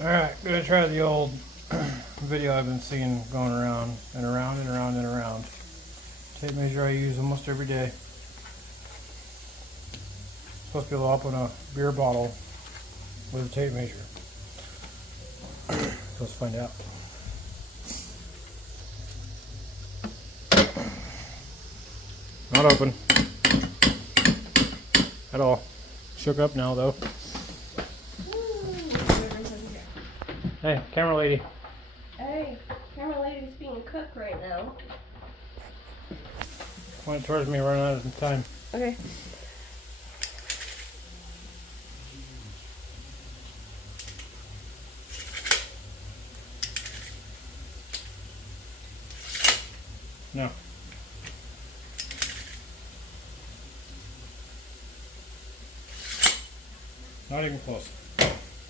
Alright, gonna try the old video I've been seeing going around and around and around and around. Tape measure I use almost every day. Supposed to be able to open a beer bottle with a tape measure. Let's find out. Not open at all. Shook up now though. Hey, camera lady. Hey, camera lady's being cooked right now. Point towards me, running out of time. Okay. No. Not even close.